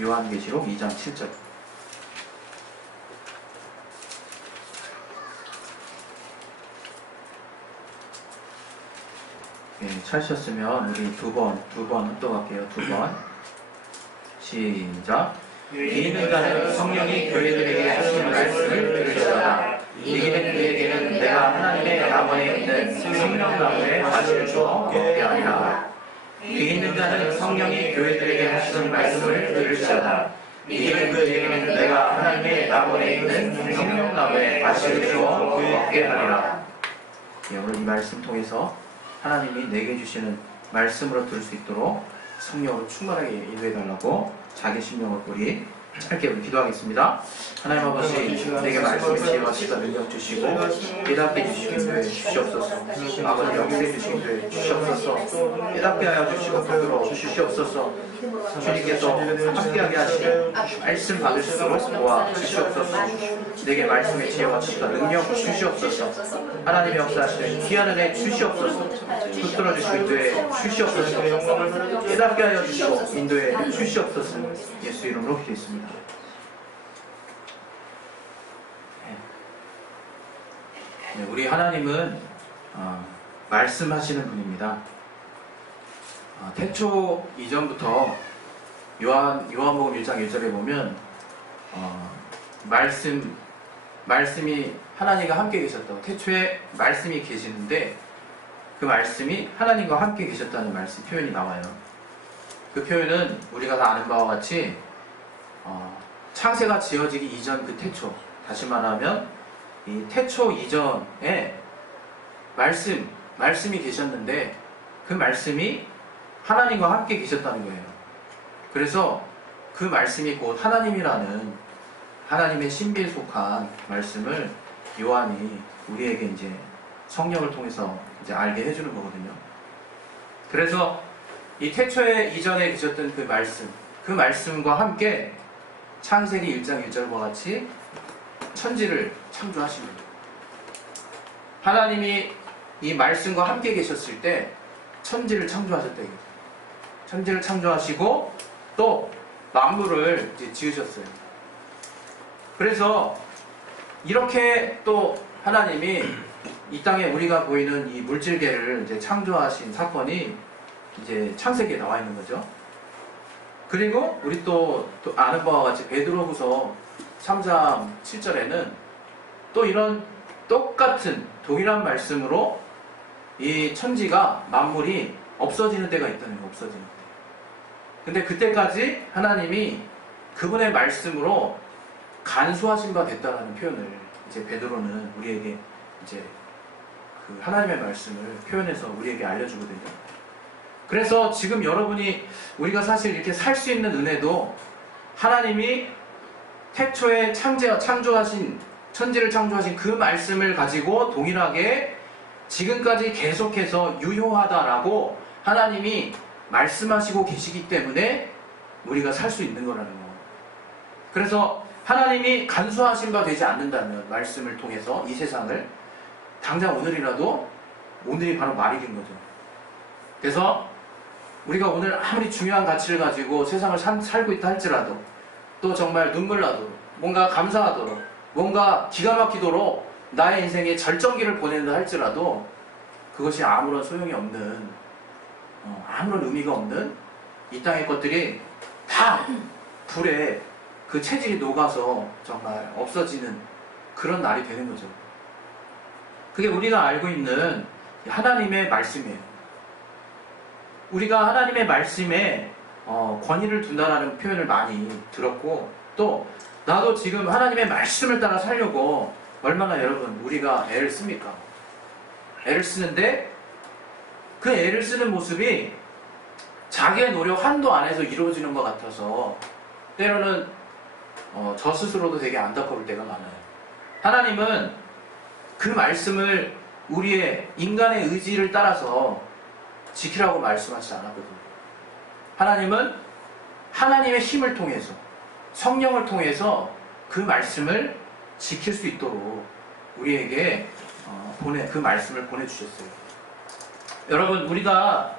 요한계시록 2장 7절. 찾으셨으면 우리 두 번 합독할게요. 두 번. 시작. 이기는 자는 성령이 교회들에게 하시는 말씀을 들으시다가 이기는 그에게는 내가 하나님의 나무에 있는 생명나무의 과실을 주어 먹게 하리라. 이기는 자는 성령이 교회들에게 하시는 말씀을 들으시다가 이기는 그에게는 내가 하나님의 나무에 있는 생명나무의 과실을 주어 먹게 하리라. 오늘 이 말씀 통해서 하나님이 내게 주시는 말씀으로 들을 수 있도록 성령으로 충만하게 인도해달라고 자기 신명을 우리 함께 우리 기도하겠습니다. 하나님 아버지, 내게 말씀을 지혜와 시가 능력 주시고 깨닫게 주시기 위해 주시옵소서. 아버지, 영생 주시기 위해 주시옵소서. 깨닫게 하여 주시고 받들어 주시옵소서. 주님께서 함께하게 하시는 말씀 받을 수 있도록 도와 주시옵소서. 내게 말씀의 지혜와 시가 능력 주시옵소서. 하나님의 역사하시는 귀한 은혜 주시옵소서. 붙들어 주시고 인도해 주시옵소서. 깨닫게 하여 주시고 인도해 주시옵소서. 예수 이름으로 기도했습니다. 네, 우리 하나님은 말씀하시는 분입니다. 태초 이전부터 요한복음 1장 1절에 보면 말씀이 하나님과 함께 계셨다고, 태초에 말씀이 계시는데 그 말씀이 하나님과 함께 계셨다는 말씀 표현이 나와요. 그 표현은 우리가 다 아는 바와 같이 창세가 지어지기 이전 그 태초, 다시 말하면 이 태초 이전에 말씀이 계셨는데 그 말씀이 하나님과 함께 계셨다는 거예요. 그래서 그 말씀이 곧 하나님이라는 하나님의 신비에 속한 말씀을 요한이 우리에게 이제 성령을 통해서 이제 알게 해주는 거거든요. 그래서 이 태초에 이전에 계셨던 그 말씀과 함께 창세기 1장 1절과 같이 천지를 창조하십니다. 하나님이 이 말씀과 함께 계셨을 때 천지를 창조하셨다. 천지를 창조하시고 또 만물을 이제 지으셨어요. 그래서 이렇게 또 하나님이 이 땅에 우리가 보이는 이 물질계를 이제 창조하신 사건이 이제 창세기에 나와 있는 거죠. 그리고 우리 또 아는 바와 같이 베드로후서 3장 7절에는 또 이런 똑같은 동일한 말씀으로 이 천지가 만물이 없어지는 때가 있다는 거예요. 없어지는 때. 근데 그때까지 하나님이 그분의 말씀으로 간수하신 바 됐다라는 표현을 이제 베드로는 우리에게 이제 그 하나님의 말씀을 표현해서 우리에게 알려주거든요. 그래서 지금 여러분이 우리가 사실 이렇게 살 수 있는 은혜도 하나님이 태초에 천지를 창조하신 그 말씀을 가지고 동일하게 지금까지 계속해서 유효하다라고 하나님이 말씀하시고 계시기 때문에 우리가 살 수 있는 거라는 거. 그래서 하나님이 간수하신 바 되지 않는다면 말씀을 통해서 이 세상을 당장 오늘이 바로 말일인 거죠. 그래서 우리가 오늘 아무리 중요한 가치를 가지고 세상을 살고 있다 할지라도 또 정말 눈물 나도록 뭔가 감사하도록 뭔가 기가 막히도록 나의 인생에 절정기를 보낸다 할지라도 그것이 아무런 소용이 없는 아무런 의미가 없는 이 땅의 것들이 다 불에 그 체질이 녹아서 정말 없어지는 그런 날이 되는 거죠. 그게 우리가 알고 있는 하나님의 말씀이에요. 우리가 하나님의 말씀에 권위를 둔다라는 표현을 많이 들었고 또 나도 지금 하나님의 말씀을 따라 살려고 얼마나 여러분 우리가 애를 씁니까? 애를 쓰는데 그 애를 쓰는 모습이 자기의 노력 한도 안에서 이루어지는 것 같아서 때로는 저 스스로도 되게 안타까울 때가 많아요. 하나님은 그 말씀을 우리의 인간의 의지를 따라서 지키라고 말씀하지 않았거든요. 하나님은 하나님의 힘을 통해서 성령을 통해서 그 말씀을 지킬 수 있도록 우리에게 그 말씀을 보내주셨어요. 여러분 우리가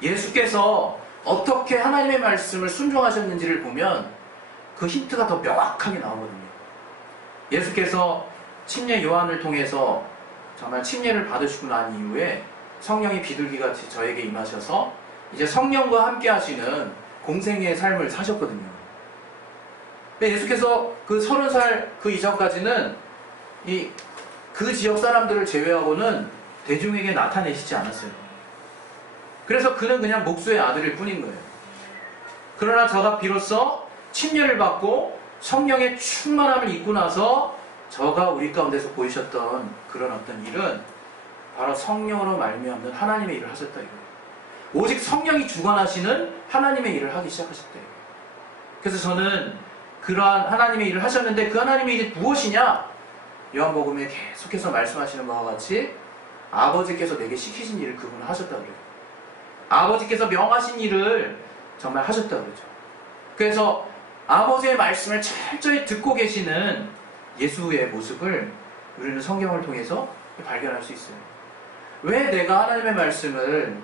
예수께서 어떻게 하나님의 말씀을 순종하셨는지를 보면 그 힌트가 더 명확하게 나오거든요. 예수께서 침례 요한을 통해서 정말 침례를 받으시고 난 이후에 성령이 비둘기같이 저에게 임하셔서 이제 성령과 함께 하시는 공생의 삶을 사셨거든요. 근데 예수께서 그 30살 그 이전까지는 그 지역 사람들을 제외하고는 대중에게 나타내시지 않았어요. 그래서 그는 그냥 목수의 아들일 뿐인 거예요. 그러나 저가 비로소 침례를 받고 성령의 충만함을 입고 나서 저가 우리 가운데서 보이셨던 그런 어떤 일은 바로 성령으로 말미암는 하나님의 일을 하셨다 이거예요. 오직 성령이 주관하시는 하나님의 일을 하기 시작하셨다 이거예요. 그래서 저는 그러한 하나님의 일을 하셨는데 그 하나님의 일이 무엇이냐? 요한복음에 계속해서 말씀하시는 바와 같이 아버지께서 내게 시키신 일을 그분은 하셨다 그래요. 아버지께서 명하신 일을 정말 하셨다 그러죠. 그래서 아버지의 말씀을 철저히 듣고 계시는 예수의 모습을 우리는 성경을 통해서 발견할 수 있어요. 왜 내가 하나님의 말씀을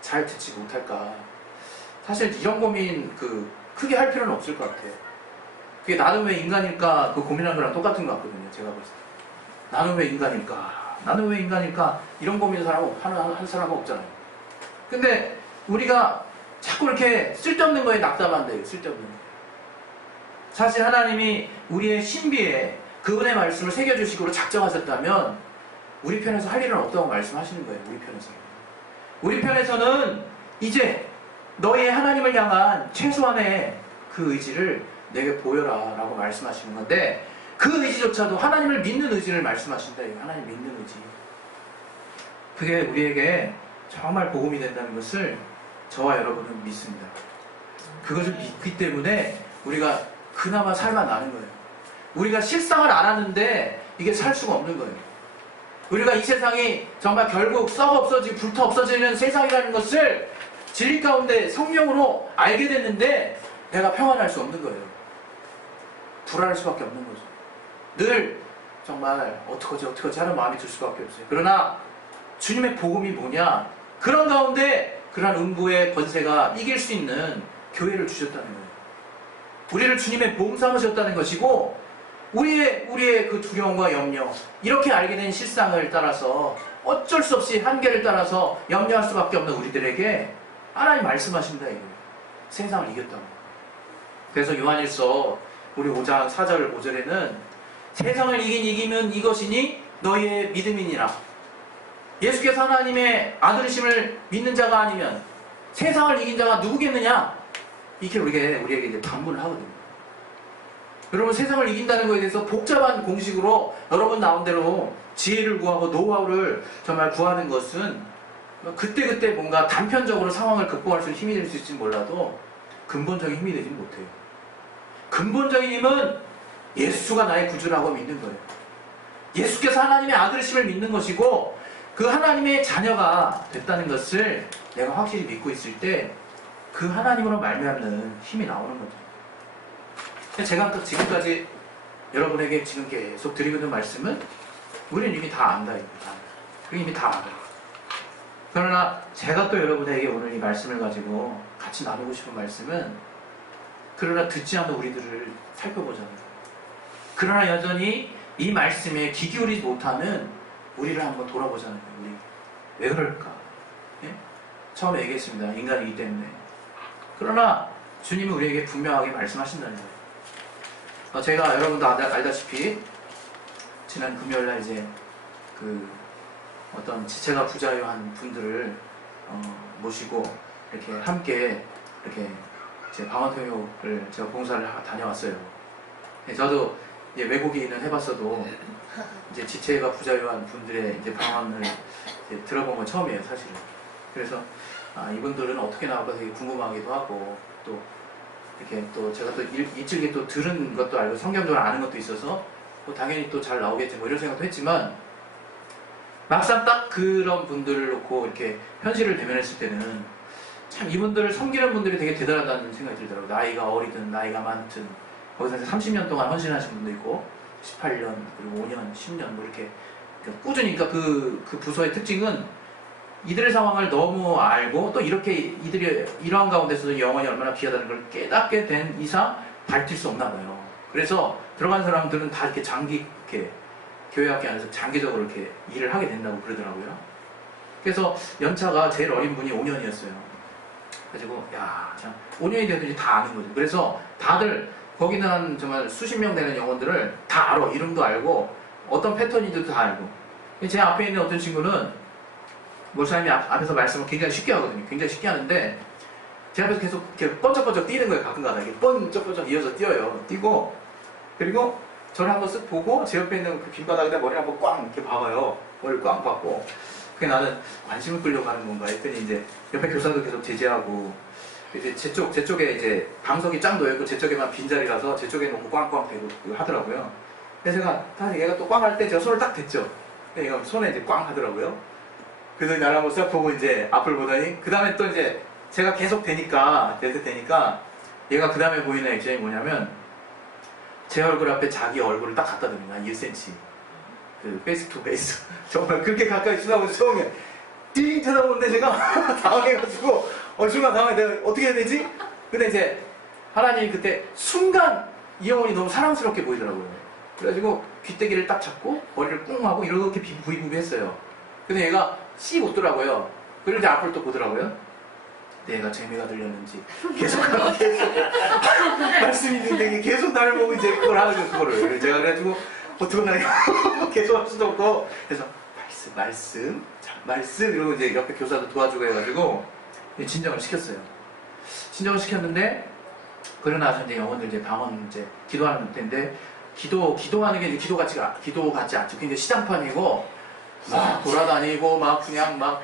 잘 듣지 못할까? 사실 이런 고민 크게 할 필요는 없을 것 같아요. 그게 나는 왜 인간일까? 그 고민하는 거랑 똑같은 것 같거든요. 제가 봤을 때. 나는 왜 인간일까? 나는 왜 인간일까? 이런 고민을 한 사람은 없잖아요. 근데 우리가 자꾸 이렇게 쓸데없는 거에 낙담한대요. 쓸데없는 거. 사실 하나님이 우리의 신비에 그분의 말씀을 새겨주시기로 작정하셨다면 우리 편에서 할 일은 없다고 말씀하시는 거예요. 우리 편에서는 이제 너의 하나님을 향한 최소한의 그 의지를 내게 보여라 라고 말씀하시는 건데 그 의지조차도 하나님을 믿는 의지를 말씀하신다. 하나님 믿는 의지. 그게 우리에게 정말 복음이 된다는 것을 저와 여러분은 믿습니다. 그것을 믿기 때문에 우리가 그나마 살만나는 거예요. 우리가 실상을 알았는데 이게 살 수가 없는 거예요. 우리가 이 세상이 정말 결국 썩어 없어지고 불타 없어지는 세상이라는 것을 진리 가운데 성령으로 알게 됐는데 내가 평안할 수 없는 거예요. 불안할 수밖에 없는 거죠. 늘 정말 어떡하지 하는 마음이 들 수밖에 없어요. 그러나 주님의 복음이 뭐냐? 그런 가운데 그러한 음부의 권세가 이길 수 있는 교회를 주셨다는 거예요. 우리를 주님의 보험 삼으셨다는 것이고 우리의 그 두려움과 염려 이렇게 알게 된 실상을 따라서 어쩔 수 없이 한계를 따라서 염려할 수밖에 없는 우리들에게 하나님 말씀하신다 이거예요. 세상을 이겼다고. 그래서 요한일서 우리 5장 4절 5절에는 세상을 이기면 이것이니 너희의 믿음이니라. 예수께서 하나님의 아들이심을 믿는 자가 아니면 세상을 이긴 자가 누구겠느냐? 이렇게 우리에게 이제 반문을 하거든요. 여러분 세상을 이긴다는 것에 대해서 복잡한 공식으로 여러분 나온 대로 지혜를 구하고 노하우를 정말 구하는 것은 그때그때 뭔가 단편적으로 상황을 극복할 수 있는 힘이 될 수 있을지 몰라도 근본적인 힘이 되지는 못해요. 근본적인 힘은 예수가 나의 구주라고 믿는 거예요. 예수께서 하나님의 아들이심을 믿는 것이고 그 하나님의 자녀가 됐다는 것을 내가 확실히 믿고 있을 때 그 하나님으로 말미암는 힘이 나오는 거죠. 제가 또 지금까지 여러분에게 지금 계속 드리고 있는 말씀은 우리는 이미 다 안다. 이미 다 알아요. 그러나 제가 또 여러분에게 오늘 이 말씀을 가지고 같이 나누고 싶은 말씀은 그러나 듣지 않는 우리들을 살펴보자는 거예요. 그러나 여전히 이 말씀에 귀 기울이지 못하는 우리를 한번 돌아보자는 거예요. 우리 왜 그럴까? 예? 처음에 얘기했습니다. 인간이기 때문에. 그러나 주님은 우리에게 분명하게 말씀하신다는 거예요. 제가 여러분도 알다시피 지난 금요일날 이제 그 어떤 지체가 부자유한 분들을 모시고 이렇게 함께 이렇게 제 방언통역을 제가 봉사를 다녀왔어요. 저도 이제 외국인은 해봤어도 이제 지체가 부자유한 분들의 이제 방언을 이제 들어본 건 처음이에요, 사실은. 그래서 이분들은 어떻게 나올까 되게 궁금하기도 하고 또 이렇게 또 제가 또 일찍이 또 들은 것도 알고 성경적으로 아는 것도 있어서 뭐 당연히 또 잘 나오겠지 뭐 이런 생각도 했지만 막상 딱 그런 분들을 놓고 이렇게 현실을 대면했을 때는 참 이분들을 섬기는 분들이 되게 대단하다는 생각이 들더라고요. 나이가 어리든 나이가 많든 거기서 30년 동안 헌신하신 분도 있고 18년 그리고 5년, 10년 뭐 이렇게 꾸준히 그러니까 그 부서의 특징은 이들의 상황을 너무 알고 또 이렇게 이들이 이러한 가운데서도 영혼이 얼마나 귀하다는 걸 깨닫게 된 이상 밝힐 수 없나 봐요. 그래서 들어간 사람들은 다 이렇게 이렇게 교회학교 안에서 장기적으로 이렇게 일을 하게 된다고 그러더라고요. 그래서 연차가 제일 어린 분이 5년이었어요. 그래가지고 야, 참 5년이 되더니 다 아는 거죠. 그래서 다들 거기는 한 정말 수십 명 되는 영혼들을 다 알아. 이름도 알고 어떤 패턴인지도 다 알고. 제 앞에 있는 어떤 친구는 목사님이 앞에서 말씀을 굉장히 쉽게 하거든요. 굉장히 쉽게 하는데 제 앞에서 계속 이렇게 번쩍번쩍 뛰는 거예요. 가끔가다 이렇게 번쩍번쩍 이어서 뛰어요. 뛰고 그리고 저를 한번 쓱 보고 제 옆에 있는 그 빈바닥에다 머리를 한번 꽝 이렇게 박아요. 머리를 꽝 박고 그게 나는 관심을 끌려고 하는 건가 했더니 이제 옆에 교사도 계속 제지하고 이제 제 쪽에 이제 방석이 쫙 놓여있고 제 쪽에만 빈자리라서 제 쪽에 놓고 꽝꽝 대고 하더라고요. 그래서 제가 얘가 또 꽝 할 때 제가 손을 딱 댔죠. 얘가 손에 이제 꽝 하더라고요. 그래서 나를 한번 싹 보고 이제 앞을 보더니 그 다음에 또 이제 제가 계속 되니까 얘가 그 다음에 보이는 액션이 뭐냐면 제 얼굴 앞에 자기 얼굴을 딱 갖다 댑니다. 1cm 그 페이스 투 페이스 정말 그렇게 가까이 쳐다보면서 처음에 띵 쳐다보는데 제가 당황해가지고 순간 당황해 내가 어떻게 해야 되지? 근데 이제 하나님이 그때 순간 이 영혼이 너무 사랑스럽게 보이더라고요. 그래가지고 귀때기를 딱 잡고 머리를 꿍 하고 이렇게 부비부비 했어요. 근데 얘가 씩 웃더라고요. 그리고 이제 앞을 또 보더라고요. 내가 재미가 들렸는지 계속 말씀이 있는데 계속 나를 보고 이제 그걸 하는 거예요. 그거를 제가 그래가지고 어떡하나 계속 할 수도 없고 그래서 말씀 이러고 이제 옆에 교사도 도와주고 해가지고 진정을 시켰어요. 진정을 시켰는데 그러고 나서 이제 영혼들 이제 방언 이제 기도하는 때인데 기도하는 게 기도 같지 않죠. 굉장히 시장판이고 막 돌아다니고 막 그냥 막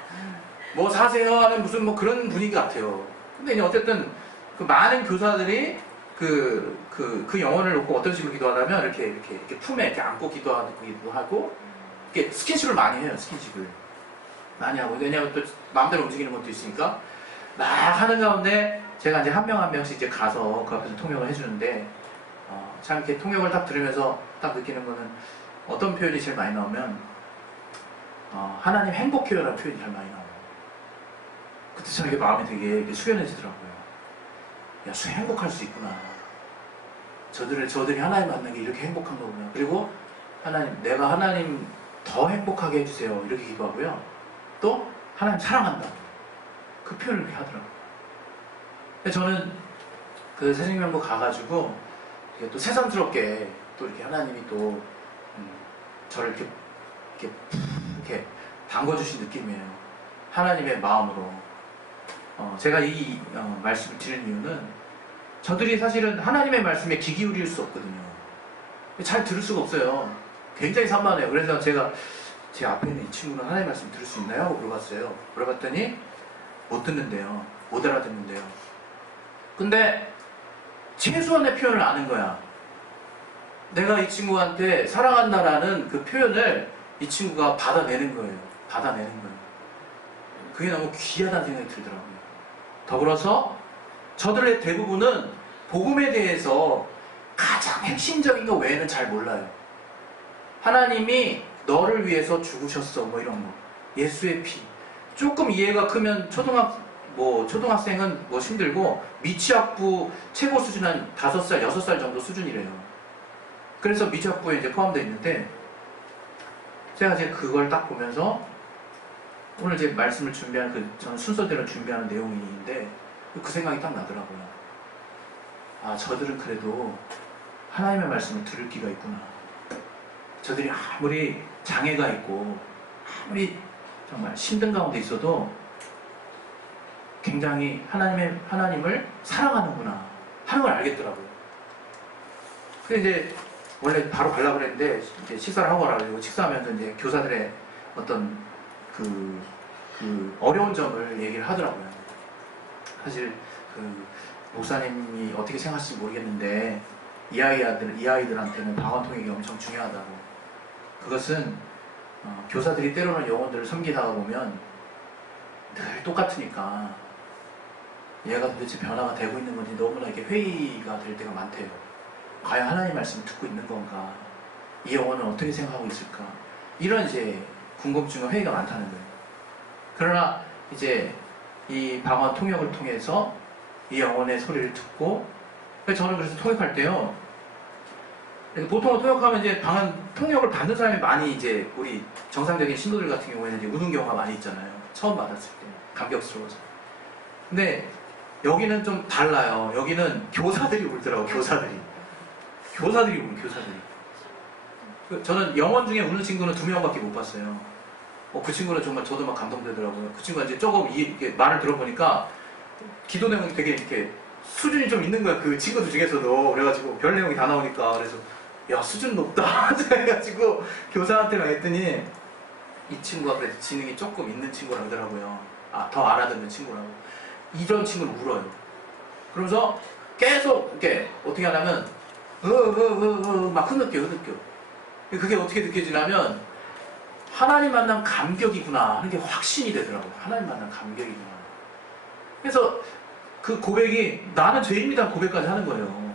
뭐 사세요 하는 무슨 뭐 그런 분위기 같아요. 근데 이제 어쨌든 그 많은 교사들이 그 영혼을 놓고 어떤 식으로 기도하냐면 이렇게 품에 이렇게 안고 기도하고 이렇게 스킨십을 많이 해요. 스킨십을 많이 하고 왜냐하면 또 마음대로 움직이는 것도 있으니까 막 하는 가운데 제가 이제 한 명 한 명씩 이제 가서 그 앞에서 통역을 해주는데 참 이렇게 통역을 딱 들으면서 딱 느끼는 거는 어떤 표현이 제일 많이 나오면 하나님 행복해요라는 표현이 제일 많이 나와요. 그때 참 이게 마음이 되게 이렇게 숙연해지더라고요. 야, 행복할 수 있구나. 저들이 하나님 만난 게 이렇게 행복한 거구나. 그리고 내가 하나님 더 행복하게 해주세요. 이렇게 기도하고요. 또 하나님 사랑한다. 그 표현을 이렇게 하더라고요. 저는 그 새생명부 가가지고 또 새삼스럽게 또 이렇게 하나님이 또 저를 이렇게 담궈주신 느낌이에요. 하나님의 마음으로. 제가 이 말씀을 드리는 이유는 저들이 사실은 하나님의 말씀에 귀 기울일 수 없거든요. 잘 들을 수가 없어요. 굉장히 산만해요. 그래서 제가 제 앞에 있는 이 친구는 하나님의 말씀 들을 수 있나요? 하고 물어봤어요. 물어봤더니 못 듣는데요. 못 알아듣는데요. 근데 최소한의 표현을 아는 거야. 내가 이 친구한테 사랑한다라는 그 표현을 이 친구가 받아내는 거예요. 그게 너무 귀하다는 생각이 들더라고요. 더불어서 저들의 대부분은 복음에 대해서 가장 핵심적인 거 외에는 잘 몰라요. 하나님이 너를 위해서 죽으셨어 뭐 이런 거. 예수의 피. 조금 이해가 크면 초등학생은 뭐 힘들고 미취학부 최고 수준 한 5살, 6살 정도 수준이래요. 그래서 미취학부에 이제 포함되어 있는데 제가 이제 그걸 딱 보면서 오늘 제 말씀을 준비한 저는 순서대로 준비하는 내용인데 그 생각이 딱 나더라고요. 아, 저들은 그래도 하나님의 말씀을 들을 기가 있구나. 저들이 아무리 장애가 있고 아무리 정말 힘든 가운데 있어도 굉장히 하나님을 사랑하는구나 하는 걸 알겠더라고요. 그래서 이제 원래 바로 가려고 그랬는데 이제 식사를 하고 가라고 식사하면서 이제 교사들의 어떤 그 어려운 점을 얘기를 하더라고요. 사실 목사님이 어떻게 생각하실지 모르겠는데 이 아이들한테는 방언 통역이 엄청 중요하다고. 그것은 교사들이 때로는 영혼들을 섬기다가 보면 늘 똑같으니까 얘가 도대체 변화가 되고 있는 건지 너무나 이렇게 회의가 될 때가 많대요. 과연 하나님 말씀을 듣고 있는 건가? 이 영혼은 어떻게 생각하고 있을까? 이런 이제 궁금증과 회의가 많다는 거예요. 그러나 이제 이 방언 통역을 통해서 이 영혼의 소리를 듣고, 저는 그래서 통역할 때요, 보통 통역하면 이제 방언 통역을 받는 사람이 많이 이제 우리 정상적인 신도들 같은 경우에는 이제 우는 경우가 많이 있잖아요. 처음 받았을 때 감격스러워서. 근데 여기는 좀 달라요. 여기는 교사들이 울더라고. 교사들이 울, 교사들이. 저는 영혼 중에 우는 친구는 2명밖에 못 봤어요. 그 친구는 정말 저도 막 감동되더라고요. 그 친구가 이제 조금 이렇게 말을 들어보니까 기도 내용이 되게 이렇게 수준이 좀 있는 거야. 그 친구들 중에서도. 그래가지고 별 내용이 다 나오니까. 그래서 야, 수준 높다. 그래가지고 교사한테 말했더니 이 친구가 그래도 지능이 조금 있는 친구라 그러더라고요. 더 알아듣는 친구라고. 이런 친구는 울어요. 그러면서 계속 이렇게 어떻게 하냐면 막 흐느껴. 그게 어떻게 느껴지냐면 하나님 만난 감격이구나 하는 게 확신이 되더라고요. 하나님 만난 감격이구나. 그래서 그 고백이 나는 죄인이다 고백까지 하는 거예요.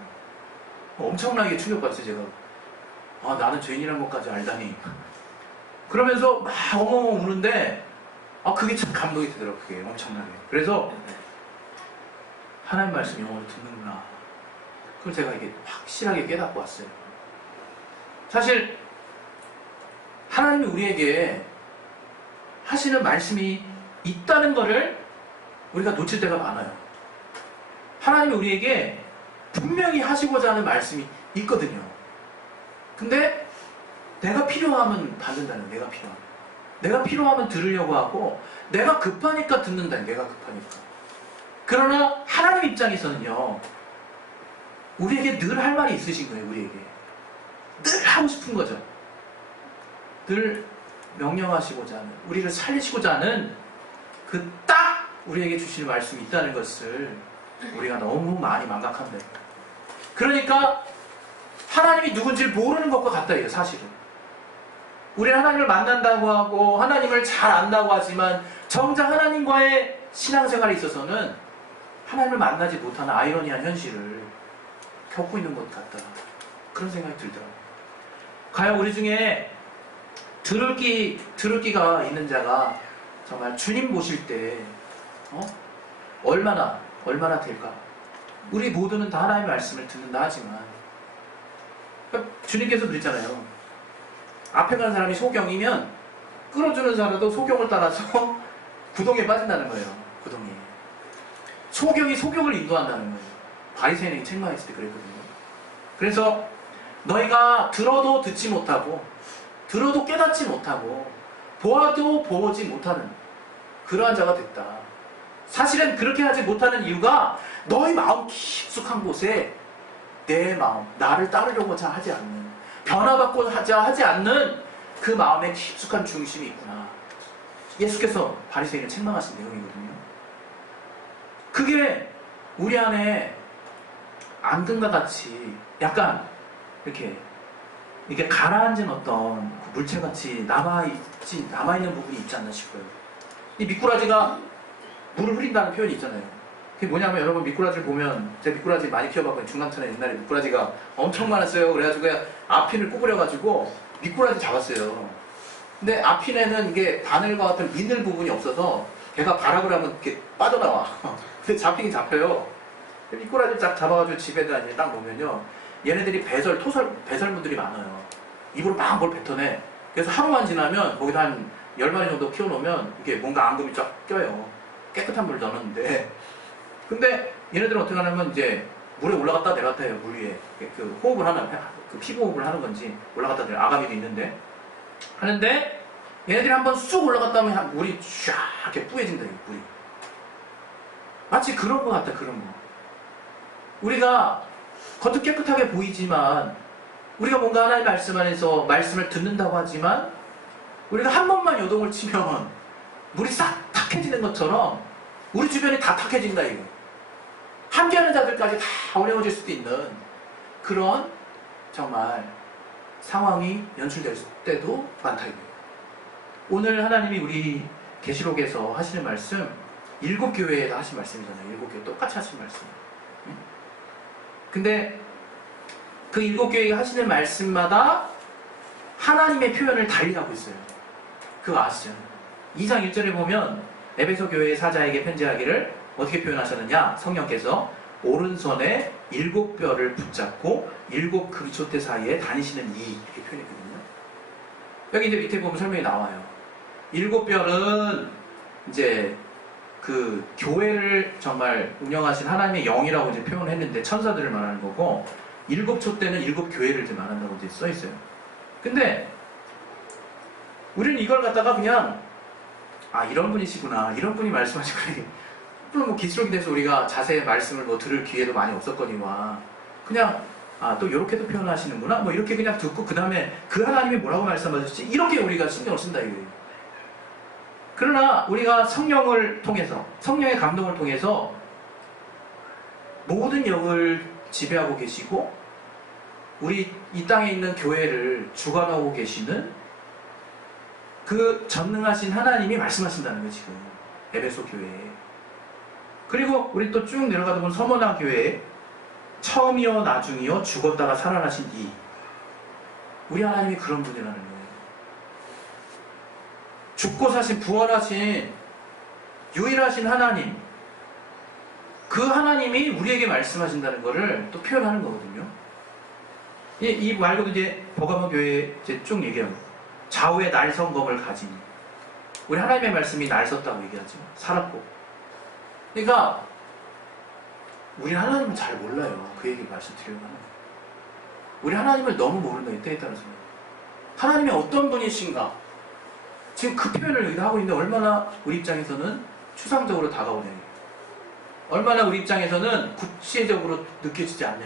엄청나게 충격받았어요. 제가. 나는 죄인이라는 것까지 알다니. 그러면서 막 엉엉 우는데 그게 참 감동이 되더라고요. 그게 엄청나게. 그래서 하나님 말씀 영어로 듣는구나. 그걸 제가 이게 확실하게 깨닫고 왔어요. 사실 하나님이 우리에게 하시는 말씀이 있다는 것을 우리가 놓칠 때가 많아요. 하나님이 우리에게 분명히 하시고자 하는 말씀이 있거든요. 근데 내가 필요하면 받는다는 거예요. 내가 필요하면 들으려고 하고, 내가 급하니까 듣는다. 내가 급하니까. 그러나 하나님 입장에서는요, 우리에게 늘 할 말이 있으신 거예요. 우리에게 늘 하고 싶은 거죠. 늘 명령하시고자 하는, 우리를 살리시고자 하는 그 딱 우리에게 주시는 말씀이 있다는 것을 우리가 너무 많이 망각한다. 그러니까 하나님이 누군지를 모르는 것과 같다 이에요. 사실은 우리는 하나님을 만난다고 하고 하나님을 잘 안다고 하지만 정작 하나님과의 신앙생활에 있어서는 하나님을 만나지 못하는 아이러니한 현실을 겪고 있는 것 같다. 그런 생각이 들더라고요. 과연 우리 중에 들을 기가 있는 자가 정말 주님 보실 때 얼마나 될까? 우리 모두는 다 하나님의 말씀을 듣는다 하지만 주님께서 그랬잖아요. 앞에 가는 사람이 소경이면 끌어주는 사람도 소경을 따라서 구덩이에 빠진다는 거예요. 구덩이에. 소경이 소경을 인도한다는 거예요. 바리새인에게 책망했을 때 그랬거든요. 그래서 너희가 들어도 듣지 못하고 들어도 깨닫지 못하고 보아도 보지 못하는 그러한 자가 됐다. 사실은 그렇게 하지 못하는 이유가 너희 마음 깊숙한 곳에 내 마음, 나를 따르려고자 하지 않는, 변화받고자 하지 않는 그 마음의 깊숙한 중심이 있구나. 예수께서 바리새인을 책망하신 내용이거든요. 그게 우리 안에 앙금과 같이 약간 이렇게 가라앉은 어떤 그 물체같이 남아있는 부분이 있지 않나 싶어요. 이 미꾸라지가 물을 흐린다는 표현이 있잖아요. 그게 뭐냐면 여러분 미꾸라지를 보면, 제가 미꾸라지 많이 키워봤거든요. 중남천에 옛날에 미꾸라지가 엄청 많았어요. 그래가지고 앞핀을 구부려가지고 미꾸라지 잡았어요. 근데 앞핀에는 이게 바늘과 같은 비늘 부분이 없어서 걔가 발악을 하면 이렇게 빠져나와. 근데 잡히긴 잡혀요. 미꾸라지를 딱 잡아가지고 집에다 이제 딱 놓으면요, 얘네들이 배설물들이 많아요. 입으로 막 뭘 뱉어내. 그래서 하루만 지나면 거기다 한 10마리 정도 키워놓으면 이게 뭔가 앙금이 쫙 껴요. 깨끗한 물 넣었는데. 근데 얘네들은 어떻게 하냐면 이제 물에 올라갔다 내려갔다 해요. 물 위에. 그 호흡을 그 피부 호흡을 하는 건지 올라갔다 내려, 아가미도 있는데. 하는데 얘네들이 한번 쑥 올라갔다 하면 물이 쫙 이렇게 뿌얘진다, 물이. 마치 그런 것 같다, 그런 거. 우리가 겉은 깨끗하게 보이지만, 우리가 뭔가 하나님의 말씀 안에서 말씀을 듣는다고 하지만, 우리가 한 번만 요동을 치면 물이 싹 탁해지는 것처럼 우리 주변이 다 탁해진다, 이거. 함께하는 자들까지 다 어려워질 수도 있는 그런 정말 상황이 연출될 때도 많다, 이거예요. 오늘 하나님이 우리 계시록에서 하시는 말씀, 7교회에다 하신 말씀이잖아요. 7교회 똑같이 하신 말씀. 근데 그 7교회가 하시는 말씀마다 하나님의 표현을 달리하고 있어요. 그거 아시죠? 2장 1절에 보면 에베소 교회의 사자에게 편지하기를 어떻게 표현하셨느냐? 성령께서 오른손에 7뼈를 붙잡고 7 금초대 사이에 다니시는 이 이렇게 표현했거든요. 여기 이제 밑에 보면 설명이 나와요. 7뼈는 이제 그 교회를 정말 운영하신 하나님의 영이라고 이제 표현했는데 천사들을 말하는 거고 7촛대는 7교회를 이제 말한다고 이제 써 있어요. 근데 우리는 이걸 갖다가 그냥 이런 분이시구나, 이런 분이 말씀하시구나. 물론 뭐 기술에 대해서 우리가 자세히 말씀을 뭐 들을 기회도 많이 없었거니와 그냥 또 이렇게도 표현하시는구나 뭐 이렇게 그냥 듣고 그 다음에 그 하나님이 뭐라고 말씀하셨지 이렇게 우리가 신경을 쓴다 이거예요. 그러나 우리가 성령을 통해서 성령의 감동을 통해서 모든 영을 지배하고 계시고 우리 이 땅에 있는 교회를 주관하고 계시는 그 전능하신 하나님이 말씀하신다는 거예요. 지금 에베소 교회에. 그리고 우리 또 쭉 내려가다 보면 서머나 교회에 처음이요 나중이요 죽었다가 살아나신 이 우리 하나님이 그런 분이라는 거예요. 죽고 사신 부활하신 유일하신 하나님, 그 하나님이 우리에게 말씀하신다는 것을 또 표현하는 거거든요. 이 말고도 이제 버가모 교회에 이제 쭉 얘기하고 좌우의 날성검을 가진 우리 하나님의 말씀이 날 섰다고 얘기하죠. 살았고. 그러니까 우리 하나님을 잘 몰라요. 그 얘기 말씀드리려고 하는 거예요. 우리 하나님을 너무 모른다 이 때에 따라서. 하나님이 어떤 분이신가? 지금 그 표현을 여기다 하고 있는데 얼마나 우리 입장에서는 추상적으로 다가오냐. 얼마나 우리 입장에서는 구체적으로 느껴지지 않냐.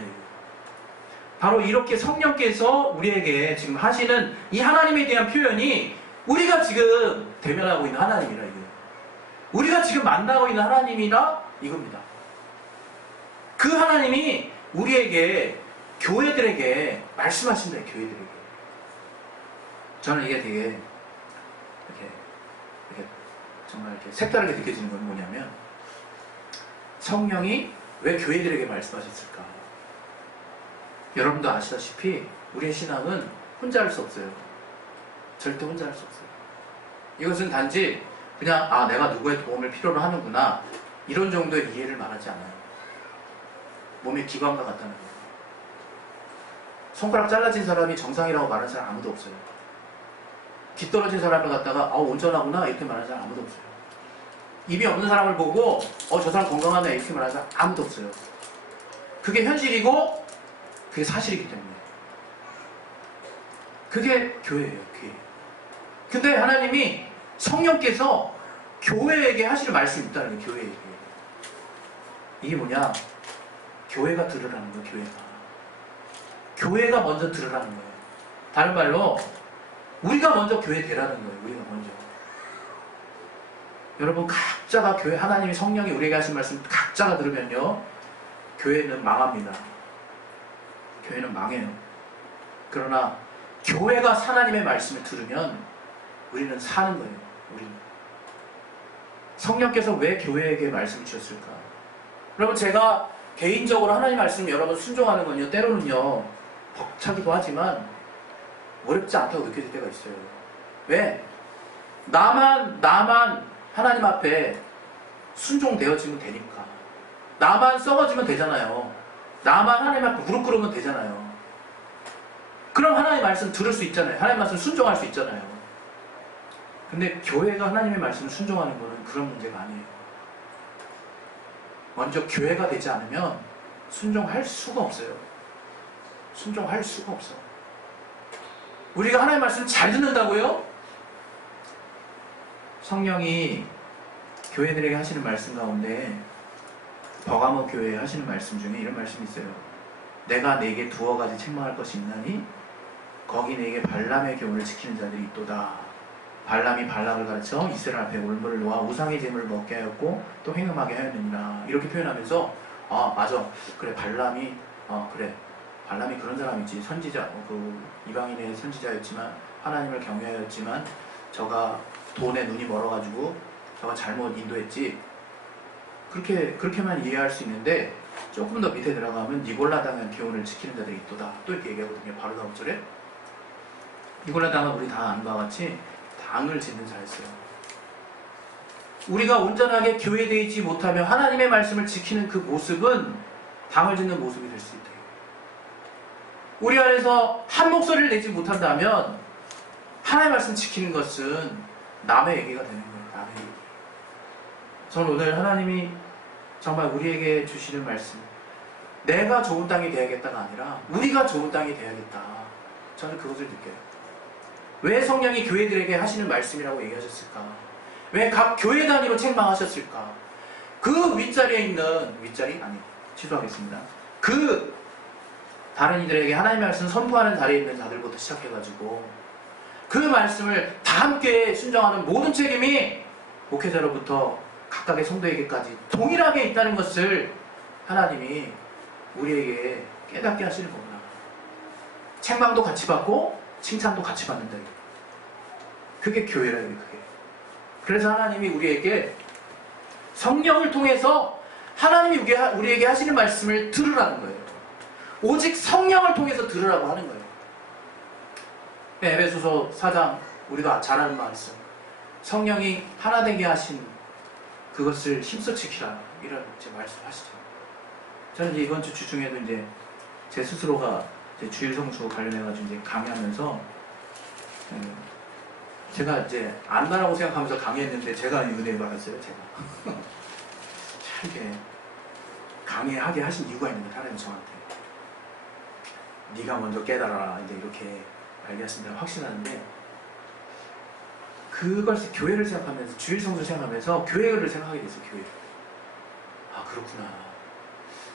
바로 이렇게 성령께서 우리에게 지금 하시는 이 하나님에 대한 표현이 우리가 지금 대면하고 있는 하나님이라 이거예요. 우리가 지금 만나고 있는 하나님이라 이겁니다. 그 하나님이 우리에게 교회들에게 말씀하신다. 교회들에게. 저는 이게 되게 이렇게 정말 이렇게 색다르게 느껴지는 건 뭐냐면 성령이 왜 교회들에게 말씀하셨을까? 여러분도 아시다시피 우리의 신앙은 혼자 할 수 없어요. 절대 혼자 할 수 없어요. 이것은 단지 그냥 내가 누구의 도움을 필요로 하는구나 이런 정도의 이해를 말하지 않아요. 몸의 기관과 같다는 거예요. 손가락 잘라진 사람이 정상이라고 말하는 사람 아무도 없어요. 귀 떨어진 사람을 갖다가 온전하구나 이렇게 말하는 사람 아무도 없어요. 입이 없는 사람을 보고 저 사람 건강하네 이렇게 말하는 사람 아무도 없어요. 그게 현실이고 그게 사실이기 때문에. 그게 교회예요. 교회. 근데 하나님이 성령께서 교회에게 하시는 말씀이 있다는 거예요. 교회에게. 이게 뭐냐? 교회가 들으라는 거예요. 교회가. 교회가 먼저 들으라는 거예요. 다른 말로 우리가 먼저 교회 되라는 거예요. 우리가 먼저. 여러분 각자가 교회 하나님이 성령이 우리에게 하신 말씀 각자가 들으면요. 교회는 망합니다. 교회는 망해요. 그러나 교회가 하나님의 말씀을 들으면 우리는 사는 거예요. 우리는. 성령께서 왜 교회에게 말씀을 주셨을까? 여러분 제가 개인적으로 하나님 말씀 여러분 순종하는 건요. 때로는요. 벅차기도 하지만 어렵지 않다고 느껴질 때가 있어요. 왜? 나만 하나님 앞에 순종되어지면 되니까. 나만 썩어지면 되잖아요. 나만 하나님 앞에 무릎 꿇으면 되잖아요. 그럼 하나님의 말씀 들을 수 있잖아요. 하나님의 말씀 순종할 수 있잖아요. 근데 교회가 하나님의 말씀을 순종하는 것은 그런 문제가 아니에요. 먼저 교회가 되지 않으면 순종할 수가 없어요. 순종할 수가 없어. 우리가 하나님의 말씀을 잘 듣는다고요? 성령이 교회들에게 하시는 말씀 가운데 버가모 교회에 하시는 말씀 중에 이런 말씀이 있어요. 내가 네게 두어 가지 책망할 것이 있나니 거기 네게 발람의 교훈을 지키는 자들이 있도다. 발람이 발락을 가르쳐 이스라엘 앞에 올무를 놓아 우상의 제물을 먹게 하였고 또 행음하게 하였느니라. 이렇게 표현하면서 맞아. 그래 발람이 그래 발람이 그런 사람이지. 선지자 그 이방인의 선지자였지만 하나님을 경외하였지만 저가 돈에 눈이 멀어가지고 저가 잘못 인도했지. 그렇게만 이해할 수 있는데 조금 더 밑에 들어가면 니골라 당한 교훈을 지키는 자들이 있도다. 또 이렇게 얘기하거든요. 바로 다음 절에 니골라 당은 우리 다 아는 바와 같이 당을 짓는 자였어요. 우리가 온전하게 교회되어 있지 못하며 하나님의 말씀을 지키는 그 모습은 당을 짓는 모습이 될 수 있다. 우리 안에서 한 목소리를 내지 못한다면 하나님의 말씀 지키는 것은 남의 얘기가 되는 거예요. 남의 얘기. 저는 오늘 하나님이 정말 우리에게 주시는 말씀, 내가 좋은 땅이 되어야겠다가 아니라 우리가 좋은 땅이 되어야겠다. 저는 그것을 느껴요. 왜 성령이 교회들에게 하시는 말씀이라고 얘기하셨을까? 왜 각 교회 단위로 책망하셨을까? 그 윗자리에 있는, 윗자리? 아니, 취소하겠습니다. 그 다른 이들에게 하나님의 말씀을 선포하는 자리에 있는 자들부터 시작해가지고 그 말씀을 다 함께 순종하는 모든 책임이 목회자로부터 각각의 성도에게까지 동일하게 있다는 것을 하나님이 우리에게 깨닫게 하시는 거구나. 책망도 같이 받고 칭찬도 같이 받는다. 그게 교회라요. 그게. 그래서 하나님이 우리에게 성령을 통해서 하나님이 우리에게 하시는 말씀을 들으라는 거예요. 오직 성령을 통해서 들으라고 하는 거예요. 에베소서 4장 우리가 잘 아는 말씀, 성령이 하나 되게 하신 그것을 힘써 지키라, 이런 말씀하시죠. 저는 이번 주 주중에도 이제 제 스스로가 이제 주일 성수 관련해가지고 이제 강의하면서 제가 이제 안다라고 생각하면서 강의했는데 제가 은혜 받았어요. 제가 참 이게 강의하게 하신 이유가 있는 거예요. 하나님 저한테 네가 먼저 깨달아라, 이제 이렇게 알게 하신다고 확신하는데, 그것을 교회를 생각하면서, 주일 성수를 생각하면서 교회를 생각하게 됐어요. 교회. 아, 그렇구나.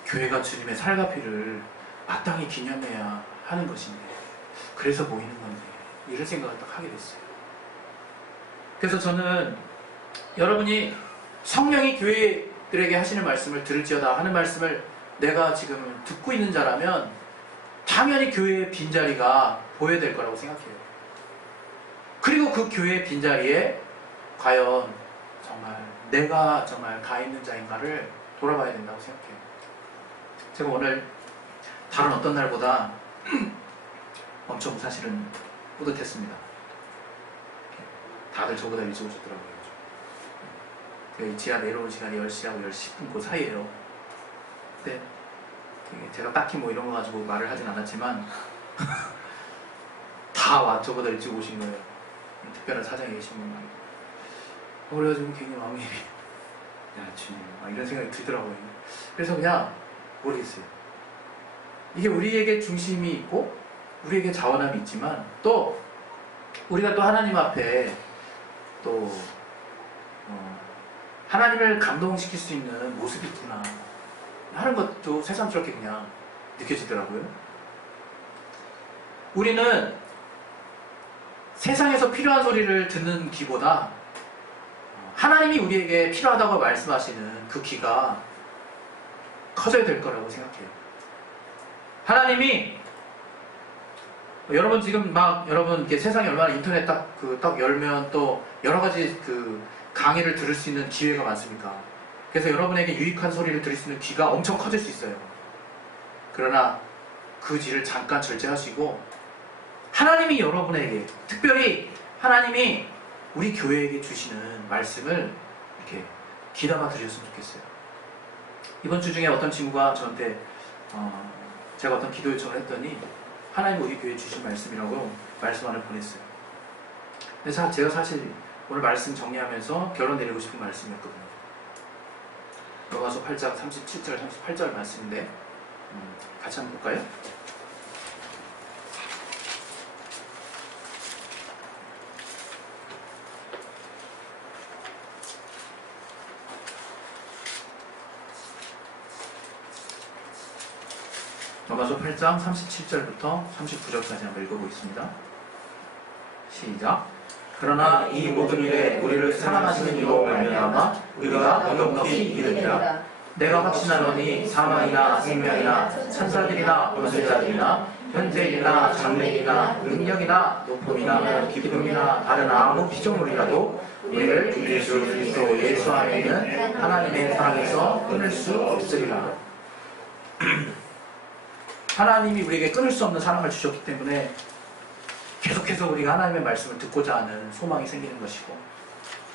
교회가 주님의 살과 피를 마땅히 기념해야 하는 것인데, 그래서 모이는 건데, 이런 생각을 딱 하게 됐어요. 그래서 저는 여러분이 성령이 교회들에게 하시는 말씀을 들을지어다 하는 말씀을 내가 지금 듣고 있는 자라면 당연히 교회의 빈자리가 보여야 될 거라고 생각해요. 그리고 그 교회의 빈자리에 과연 정말 내가 정말 가 있는 자인가를 돌아봐야 된다고 생각해요. 제가 오늘 다른 어떤 날보다 엄청 사실은 뿌듯했습니다. 다들 저보다 일찍 오셨더라고요. 지하 내려오는 시간이 10시하고 10시 10분 그 사이에요. 근데 제가 딱히 뭐 이런 거 가지고 말을 하진 않았지만 다 저보다 일찍 오신 거예요. 특별한 사장이 계신 분만. 그래가지고 괜히 마음이 야 주님 이런 생각이 들더라고요. 그래서 그냥 모르겠어요. 이게 우리에게 중심이 있고 우리에게 자원함이 있지만 또 우리가 또 하나님 앞에 또 하나님을 감동시킬 수 있는 모습이 있구나 하는 것도 새삼스럽게 그냥 느껴지더라고요. 우리는 세상에서 필요한 소리를 듣는 귀보다 하나님이 우리에게 필요하다고 말씀하시는 그 귀가 커져야 될 거라고 생각해요. 하나님이 여러분 지금 막 여러분 이렇게 세상에 얼마나 인터넷 딱 열면 또 여러 가지 그 강의를 들을 수 있는 기회가 많습니까? 그래서 여러분에게 유익한 소리를 들을 수 있는 귀가 엄청 커질 수 있어요. 그러나 그 귀를 잠깐 절제하시고 하나님이 여러분에게 특별히 하나님이 우리 교회에게 주시는 말씀을 이렇게 귀담아 들으셨으면 좋겠어요. 이번 주 중에 어떤 친구가 저한테 제가 어떤 기도 요청을 했더니 하나님 우리 교회에 주신 말씀이라고 말씀 하나 보냈어요. 그래서 제가 사실 오늘 말씀 정리하면서 결론 내리고 싶은 말씀이었거든요. 로마서 8장 37절 38절 말씀인데 같이 한번 볼까요? 로마서 8장 37절부터 39절까지 한번 읽어보겠습니다. 시작. 그러나 이 모든 일에 우리를 사랑하시는 이로 말미암아 우리가 넉넉히 이르리라. 내가 확신하노니 사망이나 생명이나 천사들이나 권세자들이나 현재일이나 장래일이나 능력이나 높음이나 기쁨이나 다른 아무 피조물이라도 우리를 우리 주 그리스도 예수 안에 있는 하나님의 사랑에서 끊을 수 없으리라. 하나님이 우리에게 끊을 수 없는 사랑을 주셨기 때문에 계속해서 우리가 하나님의 말씀을 듣고자 하는 소망이 생기는 것이고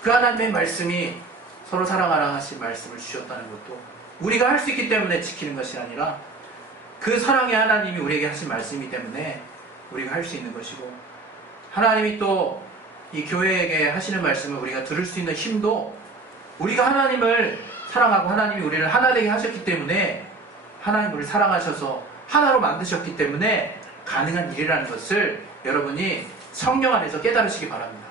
그 하나님의 말씀이 서로 사랑하라 하신 말씀을 주셨다는 것도 우리가 할 수 있기 때문에 지키는 것이 아니라 그 사랑의 하나님이 우리에게 하신 말씀이기 때문에 우리가 할 수 있는 것이고, 하나님이 또 이 교회에게 하시는 말씀을 우리가 들을 수 있는 힘도 우리가 하나님을 사랑하고 하나님이 우리를 하나 되게 하셨기 때문에, 하나님 우리를 사랑하셔서 하나로 만드셨기 때문에 가능한 일이라는 것을 여러분이 성령 안에서 깨달으시기 바랍니다.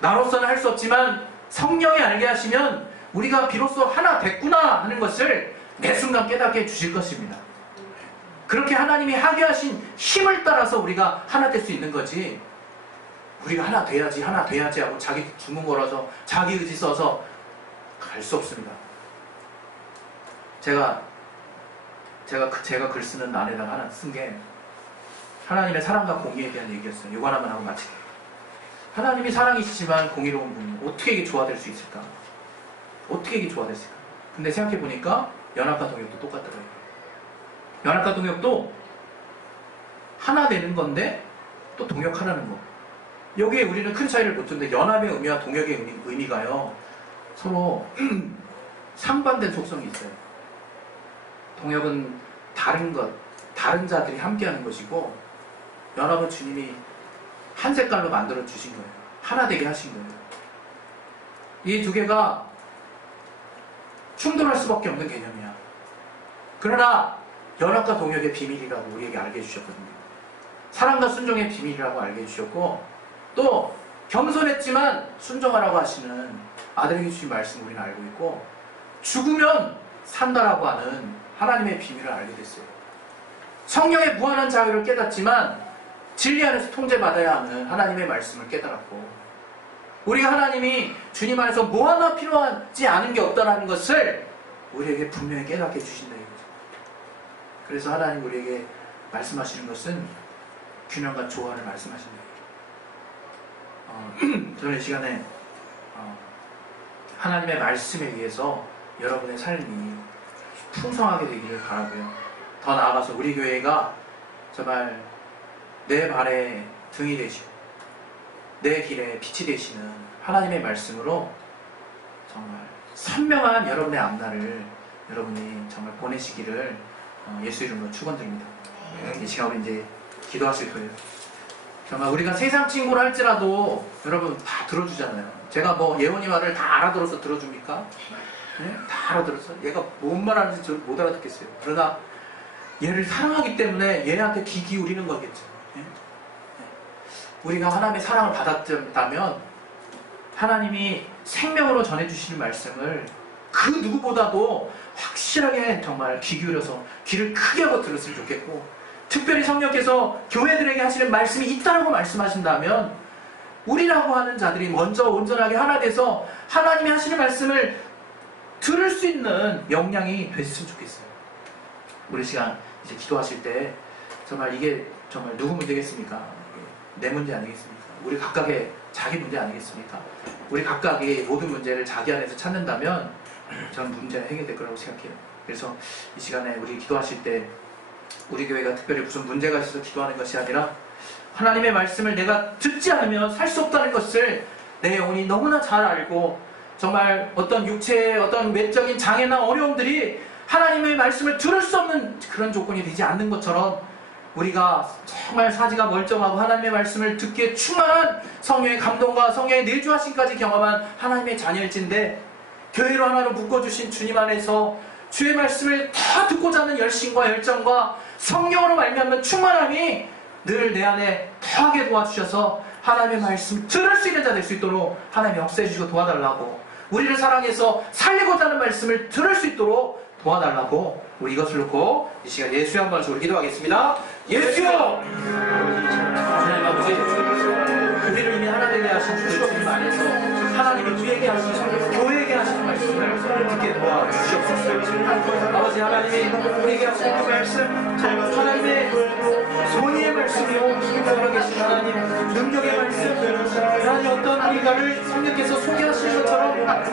나로서는 할 수 없지만 성령이 알게 하시면 우리가 비로소 하나 됐구나 하는 것을 매 순간 깨닫게 해주실 것입니다. 그렇게 하나님이 하게 하신 힘을 따라서 우리가 하나 될 수 있는 거지, 우리가 하나 돼야지 하고 자기 주문 걸어서 자기 의지 써서 갈 수 없습니다. 제가 글 쓰는 안에다가 하나 쓴 게 하나님의 사랑과 공의에 대한 얘기였어요. 이거 하나만 하고 마칠게요. 하나님이 사랑이시지만 공의로운 분이 어떻게 이게 조화될 수 있을까? 어떻게 이게 조화됐을까? 근데 생각해보니까 연합과 동역도 똑같더라고요. 연합과 동역도 하나 되는 건데 또 동역하라는 거. 여기에 우리는 큰 차이를 못 두는데, 연합의 의미와 동역의 의미가요 서로 상반된 속성이 있어요. 동역은 다른 것, 다른 자들이 함께하는 것이고, 연합은 주님이 한 색깔로 만들어 주신 거예요. 하나 되게 하신 거예요. 이 두 개가 충돌할 수밖에 없는 개념이야. 그러나 연합과 동역의 비밀이라고 우리에게 알게 해주셨거든요. 사랑과 순종의 비밀이라고 알게 해주셨고, 또 겸손했지만 순종하라고 하시는 아들에게 주신 말씀 우리는 알고 있고, 죽으면 산다라고 하는 하나님의 비밀을 알게 됐어요. 성령의 무한한 자유를 깨닫지만 진리 안에서 통제받아야 하는 하나님의 말씀을 깨달았고, 우리가 하나님이 주님 안에서 뭐 하나 필요하지 않은 게 없다는 것을 우리에게 분명히 깨닫게 해주신다 이거죠. 그래서 하나님 우리에게 말씀하시는 것은 균형과 조화를 말씀하신다. 저는 이 시간에 하나님의 말씀에 의해서 여러분의 삶이 풍성하게 되기를 바라고요. 더 나아가서 우리 교회가 정말 내 발에 등이 되시고 내 길에 빛이 되시는 하나님의 말씀으로 정말 선명한 여러분의 앞날을 여러분이 정말 보내시기를 예수 이름으로 축원드립니다. 이 시간에 이제 기도하실 거예요. 정말 우리가 세상 친구를 할지라도 여러분 다 들어주잖아요. 제가 뭐 예원이 말을 다 알아들어서 들어줍니까? 네? 다 알아들어서 얘가 뭔 말하는지 못 알아듣겠어요. 그러나 얘를 사랑하기 때문에 얘한테 귀 기울이는 거겠죠. 네? 우리가 하나님의 사랑을 받았다면 하나님이 생명으로 전해주시는 말씀을 그 누구보다도 확실하게 정말 귀 기울여서 귀를 크게 하고 들었으면 좋겠고, 특별히 성령께서 교회들에게 하시는 말씀이 있다라고 말씀하신다면 우리라고 하는 자들이 먼저 온전하게 하나 돼서 하나님이 하시는 말씀을 들을 수 있는 역량이 됐으면 좋겠어요. 우리 시간 이제 기도하실 때 정말 이게 정말 누구 문제겠습니까? 내 문제 아니겠습니까? 우리 각각의 자기 문제 아니겠습니까? 우리 각각의 모든 문제를 자기 안에서 찾는다면 저는 문제가 해결될 거라고 생각해요. 그래서 이 시간에 우리 기도하실 때 우리 교회가 특별히 무슨 문제가 있어서 기도하는 것이 아니라 하나님의 말씀을 내가 듣지 않으면 살 수 없다는 것을 내 영혼이 너무나 잘 알고, 정말 어떤 육체의 어떤 외적인 장애나 어려움들이 하나님의 말씀을 들을 수 없는 그런 조건이 되지 않는 것처럼 우리가 정말 사지가 멀쩡하고 하나님의 말씀을 듣기에 충만한 성령의 감동과 성령의 내주하심까지 경험한 하나님의 자녀일진데, 교회로 하나로 묶어주신 주님 안에서 주의 말씀을 다 듣고자 하는 열심과 열정과 성령으로 말미암는 충만함이 늘 내 안에 더하게 도와주셔서 하나님의 말씀 들을 수 있는 자 될 수 있도록 하나님이 역사해 주시고 도와달라고, 우리를 사랑해서 살리고자 하는 말씀을 들을 수 있도록 도와달라고, 우리 이것을 놓고 이 시간 예수의 한 말씀으로 기도하겠습니다. 예수여! 하나님 아버지, 우리를 이미 하나 되게 하신 주님 안에서 하나님이 우리에게 하신, 교회에게 하신 말씀을 듣게 도와주시옵소서. 아버지 하나님이 우리에게 하신 그 말씀, 하나님의 손의 말씀이요, 살아계신 하나님 능력의 말씀, 하나님 어떤 우리가를 성령께서 소개하신 것처럼